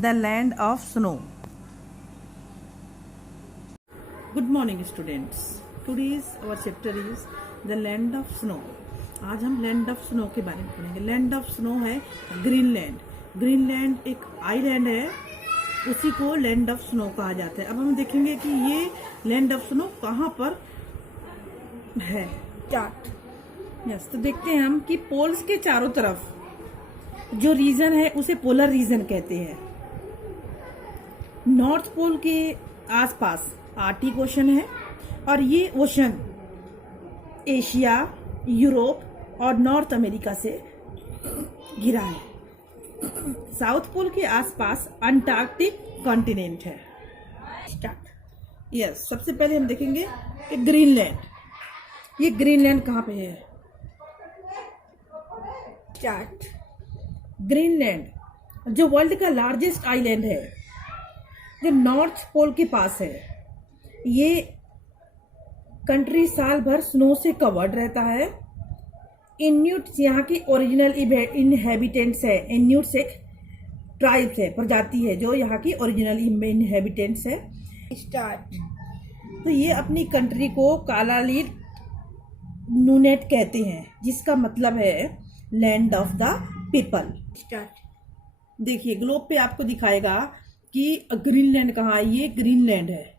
the land of snow. Good morning students. Today's our chapter is the land of snow. आज हम land of snow के बारे में पढ़ेंगे. लैंड ऑफ स्नो है ग्रीनलैंड. ग्रीनलैंड एक आइलैंड है, उसी को लैंड ऑफ स्नो कहा जाता है. अब हम देखेंगे कि ये लैंड ऑफ स्नो कहाँ पर है. यस, तो देखते हैं हम कि पोल्स के चारों तरफ जो रीजन है उसे पोलर रीजन कहते हैं. नॉर्थ पोल के आसपास आर्कटिक ओशन है और ये ओशन एशिया, यूरोप और नॉर्थ अमेरिका से घिरा है. साउथ पोल के आसपास अंटार्कटिक कॉन्टिनेंट है. यस, सबसे पहले हम देखेंगे कि ग्रीनलैंड. ये ग्रीनलैंड कहाँ पे है. ग्रीनलैंड जो वर्ल्ड का लार्जेस्ट आइलैंड है, जो नॉर्थ पोल के पास है. ये कंट्री साल भर स्नो से कवर्ड रहता है. इन्यूट्स यहाँ की ओरिजिनल इनहेबिटेंट्स है. इन्यूट्स एक ट्राइब्स है, प्रजाति है जो यहाँ की ओरिजिनल इनहेबिटेंट्स है. तो ये अपनी कंट्री को कालालीट नूनेट कहते हैं, जिसका मतलब है लैंड ऑफ द पीपल. देखिए ग्लोब पे आपको दिखाएगा कि ग्रीनलैंड कहाँ है. ये ग्रीनलैंड है.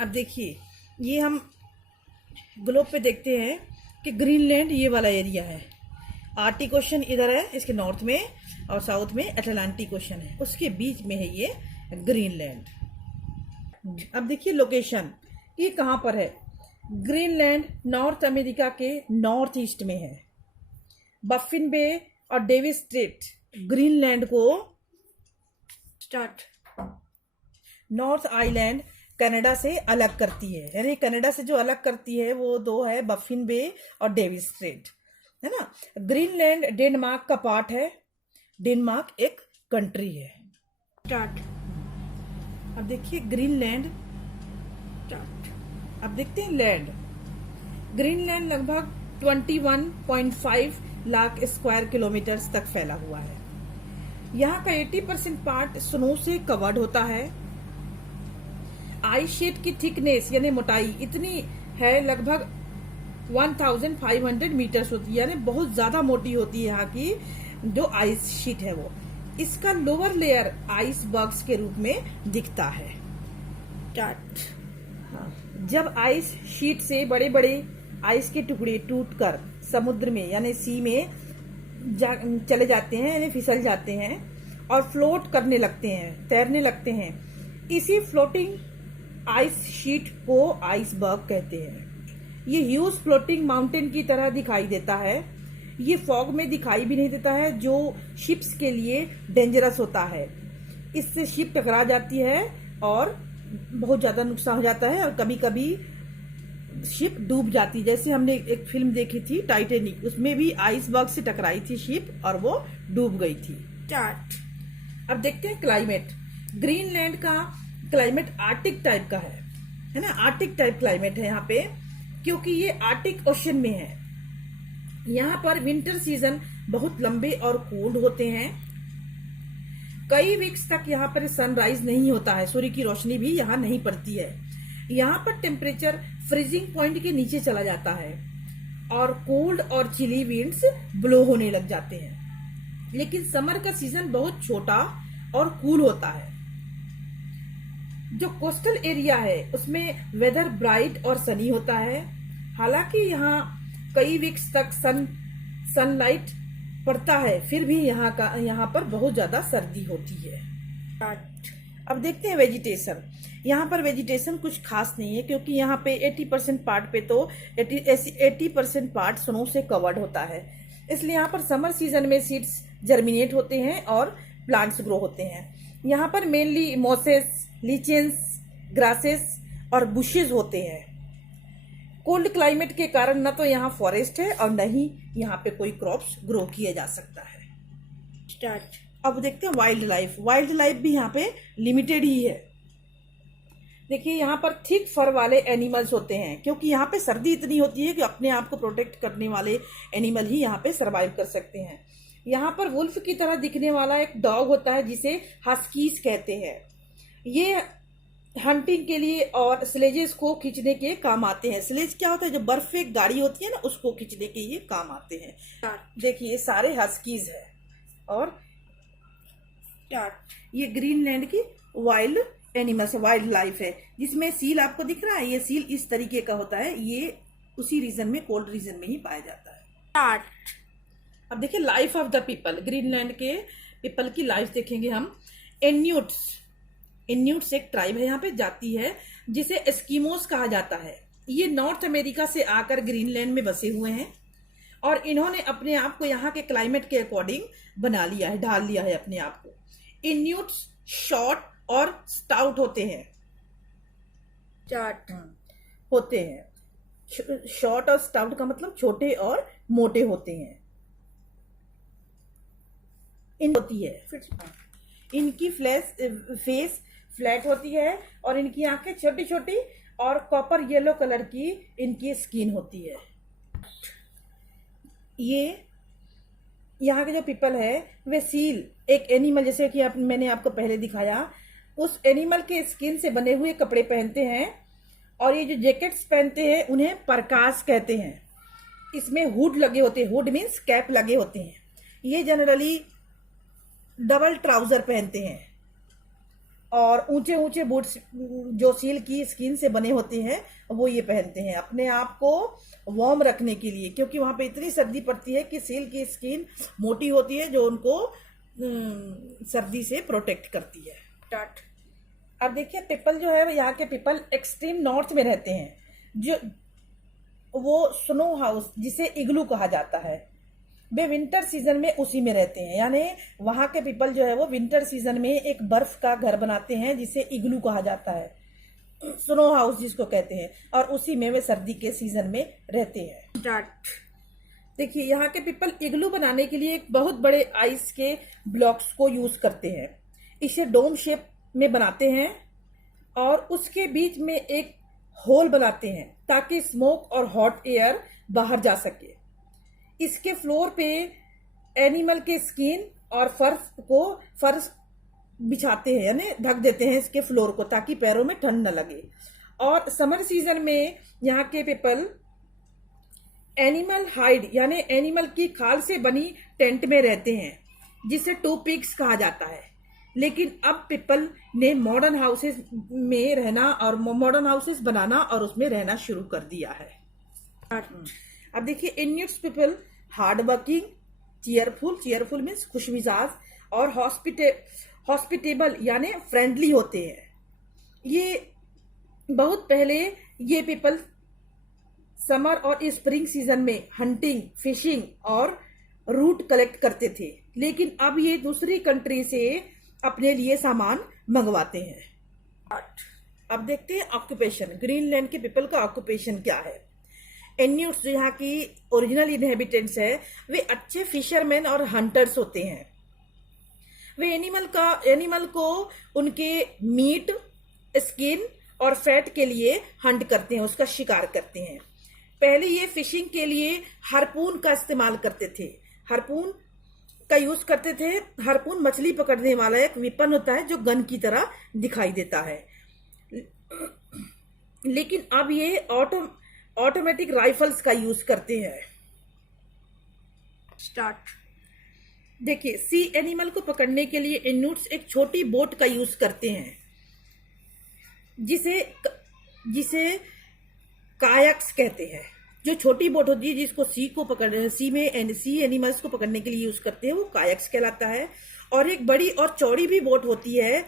अब देखिए ये हम ग्लोब पे देखते हैं कि ग्रीनलैंड ये वाला एरिया है. आर्कटिक ओशन इधर है, इसके नॉर्थ में, और साउथ में अटलांटिक ओशन है. उसके बीच में है ये ग्रीनलैंड. अब देखिए लोकेशन ये कहाँ पर है. ग्रीनलैंड नॉर्थ अमेरिका के नॉर्थ ईस्ट में है. बफिन बे और डेविस स्ट्रेट ग्रीनलैंड को नॉर्थ आइलैंड कनाडा से अलग करती है. यानी कनाडा से जो अलग करती है वो दो है, बफिन बे और डेविस स्ट्रेट, है ना. ग्रीनलैंड डेनमार्क का पार्ट है. डेनमार्क एक कंट्री है. अब देखिए ग्रीनलैंड. अब देखते हैं लैंड. ग्रीनलैंड लगभग 21.5 लाख स्क्वायर किलोमीटर तक फैला हुआ है. यहाँ का 80% पार्ट स्नो से कवर्ड होता है. आइस शीट की थिकनेस यानी मोटाई इतनी है, लगभग 1500 मीटर्स होती है. यानी बहुत ज्यादा मोटी होती है यहाँ की जो आइस शीट है वो. इसका लोअर लेयर आइस बर्ग्स के रूप में दिखता है. जब आइस शीट से बड़े बड़े आइस के टुकड़े टूटकर समुद्र में यानी सी में चले जाते हैं, यानी फिसल जाते हैं और फ्लोट करने लगते हैं, तैरने लगते हैं, इसी फ्लोटिंग आइस शीट को आइसबर्ग कहते हैं. ये ह्यूज फ्लोटिंग माउंटेन की तरह दिखाई देता है. ये फॉग में दिखाई भी नहीं देता है, जो शिप्स के लिए डेंजरस होता है. इससे शिप टकरा जाती है और बहुत ज्यादा नुकसान हो जाता है और कभी कभी शिप डूब जाती है. जैसे हमने एक फिल्म देखी थी टाइटेनिक, उसमें भी आइसबर्ग से टकराई थी शिप और वो डूब गई थी. अब देखते हैं क्लाइमेट. ग्रीनलैंड का क्लाइमेट आर्कटिक टाइप का है ना. आर्कटिक टाइप क्लाइमेट है यहाँ पे, क्योंकि ये आर्कटिक ओशन में है. यहाँ पर विंटर सीजन बहुत लंबे और कोल्ड होते हैं. कई वीक्स तक यहाँ पर सनराइज नहीं होता है, सूर्य की रोशनी भी यहाँ नहीं पड़ती है. यहाँ पर टेम्परेचर फ्रीजिंग पॉइंट के नीचे चला जाता है और कोल्ड और चिली विंड्स ब्लो होने लग जाते हैं. लेकिन समर का सीजन बहुत छोटा और कूल होता है. जो कोस्टल एरिया है उसमें वेदर ब्राइट और सनी होता है. हालांकि यहाँ कई वीक्स तक सनलाइट पड़ता है, फिर भी यहाँ पर बहुत ज्यादा सर्दी होती है. अब देखते हैं वेजिटेशन. यहाँ पर वेजिटेशन कुछ खास नहीं है, क्योंकि यहाँ पे 80% पार्ट पे तो 80% पार्ट स्नो से कवर्ड होता है. इसलिए यहाँ पर समर सीजन में सीड्स जर्मिनेट होते हैं और प्लांट्स ग्रो होते हैं. यहाँ पर मेनली मॉसेस, लीचेंस, ग्रासेस और बुशेज होते हैं. कोल्ड क्लाइमेट के कारण न तो यहाँ फॉरेस्ट है और न ही यहाँ पे कोई क्रॉप्स ग्रो किया जा सकता है. अब देखते हैं वाइल्ड लाइफ. वाइल्ड लाइफ भी यहाँ पे लिमिटेड ही है. देखिए यहाँ पर थिक फर वाले एनिमल्स होते हैं, क्योंकि यहाँ पे सर्दी इतनी होती है कि अपने आप को प्रोटेक्ट करने वाले एनिमल ही यहाँ पे सरवाइव कर सकते हैं. यहाँ पर वुल्फ की तरह दिखने वाला एक डॉग होता है जिसे हस्कीज कहते हैं। ये हंटिंग के लिए और स्लेजेस को खींचने के काम आते हैं। स्लेज क्या होता है? जो बर्फ एक गाड़ी होती है ना, उसको खींचने के ये काम आते हैं। देखिए ये सारे हस्कीज है। और ये ग्रीनलैंड की वाइल्ड एनिमल्स, वाइल्ड लाइफ है, जिसमें सील आपको दिख रहा है। ये सील इस तरीके का होता है, ये उसी रीजन में, कोल्ड रीजन में ही पाया जाता है। अब देखिए life of the people, Greenland के पीपल की लाइफ देखेंगे हम। इन्यूट्स एक ट्राइब है, यहाँ पे जाति है जिसे एस्किमोस कहा जाता है। ये नॉर्थ अमेरिका से आकर ग्रीनलैंड में बसे हुए हैं और इन्होंने अपने आप को यहाँ के क्लाइमेट के अकॉर्डिंग बना लिया है, ढाल लिया है अपने आप को। इन्यूट्स शॉर्ट और स्टाउट होते हैं। होते हैं शॉर्ट और स्टाउट का मतलब छोटे और मोटे होते हैं। होती है इनकी फेस फ्लैट होती है और इनकी आंखें छोटी छोटी और कॉपर येलो कलर की इनकी स्किन होती है। ये यहाँ के जो पीपल है वे सील, एक एनिमल, जैसे कि मैंने आपको पहले दिखाया, उस एनिमल के स्किन से बने हुए कपड़े पहनते हैं और ये जो जैकेट्स पहनते हैं उन्हें परकास कहते हैं। इसमें हुड लगे होते हैं, हुड मीन्स कैप लगे होते हैं। ये जनरली डबल ट्राउजर पहनते हैं और ऊंचे ऊंचे बूट्स जो सील की स्किन से बने होते हैं वो ये पहनते हैं अपने आप को वार्म रखने के लिए, क्योंकि वहां पे इतनी सर्दी पड़ती है कि सील की स्किन मोटी होती है जो उनको सर्दी से प्रोटेक्ट करती है। अब देखिए पीपल जो है, यहाँ के पीपल एक्सट्रीम नॉर्थ में रहते हैं, जो वो स्नो हाउस जिसे इग्लू कहा जाता है, वे विंटर सीजन में उसी में रहते हैं। यानी वहां के पीपल जो है वो विंटर सीजन में एक बर्फ का घर बनाते हैं जिसे इग्लू कहा जाता है, स्नो हाउस जिसको कहते हैं, और उसी में वे सर्दी के सीजन में रहते हैं। देखिए यहाँ के पीपल इग्लू बनाने के लिए एक बहुत बड़े आइस के ब्लॉक्स को यूज करते हैं। इसे डोम शेप में बनाते हैं और उसके बीच में एक होल बनाते हैं ताकि स्मोक और हॉट एयर बाहर जा सके। इसके फ्लोर पे एनिमल के स्किन और फर्श बिछाते हैं, यानी ढक देते हैं इसके फ्लोर को ताकि पैरों में ठंड न लगे। और समर सीजन में यहाँ के पीपल एनिमल हाइड यानी एनिमल की खाल से बनी टेंट में रहते हैं जिसे टू पिग्स कहा जाता है। लेकिन अब पीपल ने मॉडर्न हाउसेस में रहना और मॉडर्न हाउसेस बनाना और उसमें रहना शुरू कर दिया है। अब देखिए Inuits people hard working, cheerful means खुशमिजाज और हॉस्पिटेबल यानी फ्रेंडली होते हैं। ये बहुत पहले ये पीपल समर और स्प्रिंग सीजन में हंटिंग, फिशिंग और रूट कलेक्ट करते थे, लेकिन अब ये दूसरी कंट्री से अपने लिए सामान मंगवाते हैं। अब देखते हैं ऑक्यूपेशन, ग्रीनलैंड के पीपल का ऑक्यूपेशन क्या है। इन्यूट्स जो यहाँ की ओरिजिनल इनहेबिटेंट्स है वे अच्छे फिशरमैन और हंटर्स होते हैं। वे एनिमल को उनके मीट, स्किन और फैट के लिए हंट करते हैं, उसका शिकार करते हैं। पहले ये फिशिंग के लिए हार्पून का इस्तेमाल करते थे, हार्पून का यूज करते थे। हार्पून मछली पकड़ने वाला एक वेपन होता है जो गन की तरह दिखाई देता है, लेकिन अब ये ऑटोमेटिक राइफल्स का यूज करते हैं। देखिए सी एनिमल को पकड़ने के लिए इन्यूट्स एक छोटी बोट का यूज करते हैं जिसे कायक्स कहते हैं। जो छोटी बोट होती है जिसको सी एनिमल्स को पकड़ने के लिए यूज करते हैं वो कायक्स कहलाता है। और एक बड़ी और चौड़ी भी बोट होती है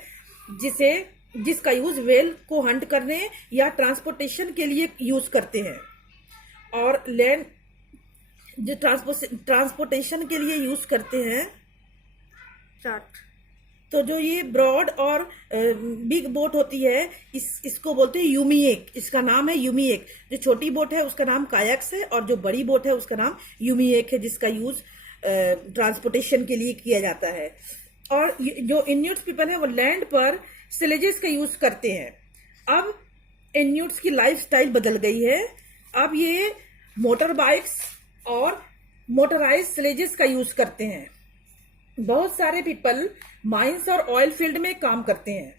जिसका यूज व्हेल को हंट करने या ट्रांसपोर्टेशन के लिए यूज करते हैं। और लैंड जो ट्रांसपोर्टेशन के लिए यूज करते हैं, तो जो ये ब्रॉड और बिग बोट होती है इसको बोलते हैं यूमिएक, इसका नाम है यूमिएक। जो छोटी बोट है उसका नाम कायक्स है और जो बड़ी बोट है उसका नाम यूमिएक है, जिसका यूज ट्रांसपोर्टेशन के लिए किया जाता है। और जो इन्यूट्स पीपल है वो लैंड पर स्लेजेस का यूज करते हैं। अब इन्यूट्स की लाइफस्टाइल बदल गई है, अब ये मोटर बाइक्स और मोटराइज स्लेजेस का यूज करते हैं। बहुत सारे पीपल माइंस और ऑयल फील्ड में काम करते हैं।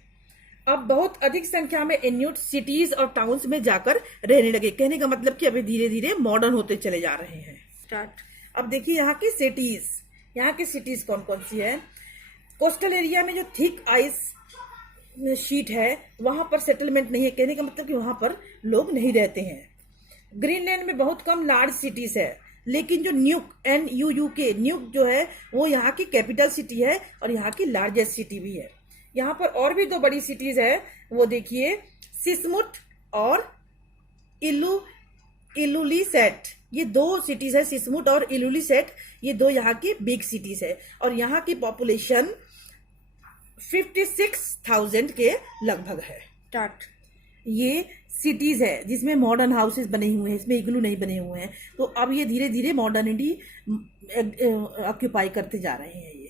अब बहुत अधिक संख्या में इन्यूट सिटीज और टाउन्स में जाकर रहने लगे। कहने का मतलब कि अभी धीरे धीरे मॉडर्न होते चले जा रहे हैं। स्टार्ट। अब देखिए यहाँ की सिटीज, यहाँ की सिटीज कौन कौन सी है। कोस्टल एरिया में जो थिक आइस शीट है वहां पर सेटलमेंट नहीं है। कहने का मतलब कि वहां पर लोग नहीं रहते हैं। ग्रीनलैंड में बहुत कम लार्ज सिटीज है, लेकिन जो न्यूक NUUK न्यूक जो है वो यहाँ की कैपिटल सिटी है और यहाँ की लार्जेस्ट सिटी भी है। यहाँ पर और भी दो बड़ी सिटीज है, वो देखिए सिस्मुट और इलुलिसेट। ये दो सिटीज है, सिस्मुट और इलुलिसेट, ये दो यहाँ की बिग सिटीज है और यहाँ की पॉपुलेशन 56,000 के लगभग है। स्टार्ट। ये सिटीज है जिसमें मॉडर्न हाउसेस बने हुए हैं, इसमें इग्लू नहीं बने हुए हैं। तो अब ये धीरे धीरे मॉडर्निटी ऑक्यूपाई करते जा रहे हैं।